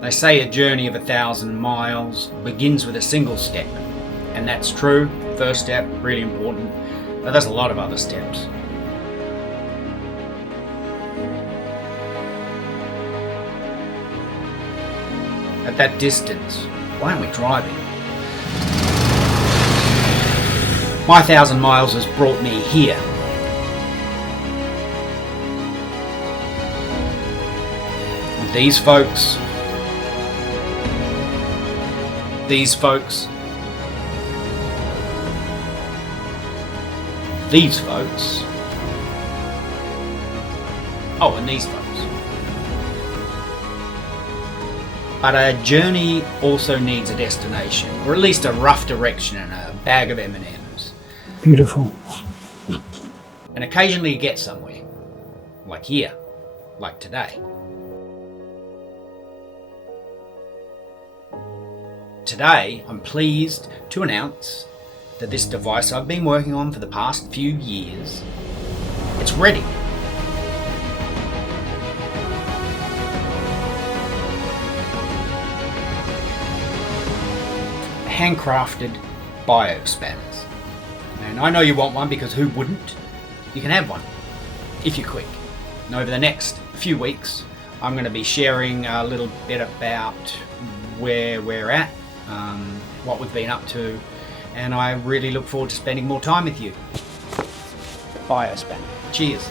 They say a journey of 1,000 miles begins with a single step, and that's true. First step, really important, but there's a lot of other steps. At that distance, why aren't we driving? My 1,000 miles has brought me here. With these folks, these folks, oh, and these folks. But a journey also needs a destination, or at least a rough direction and a bag of M&Ms. Beautiful. And occasionally you get somewhere, like here, like today. Today, I'm pleased to announce that this device I've been working on for the past few years, it's ready. Handcrafted biospanners. And I know you want one because who wouldn't? You can have one, if you're quick. And over the next few weeks, I'm going to be sharing a little bit about where we're at, what we've been up to, and I really look forward to spending more time with you. Biospanner. Cheers.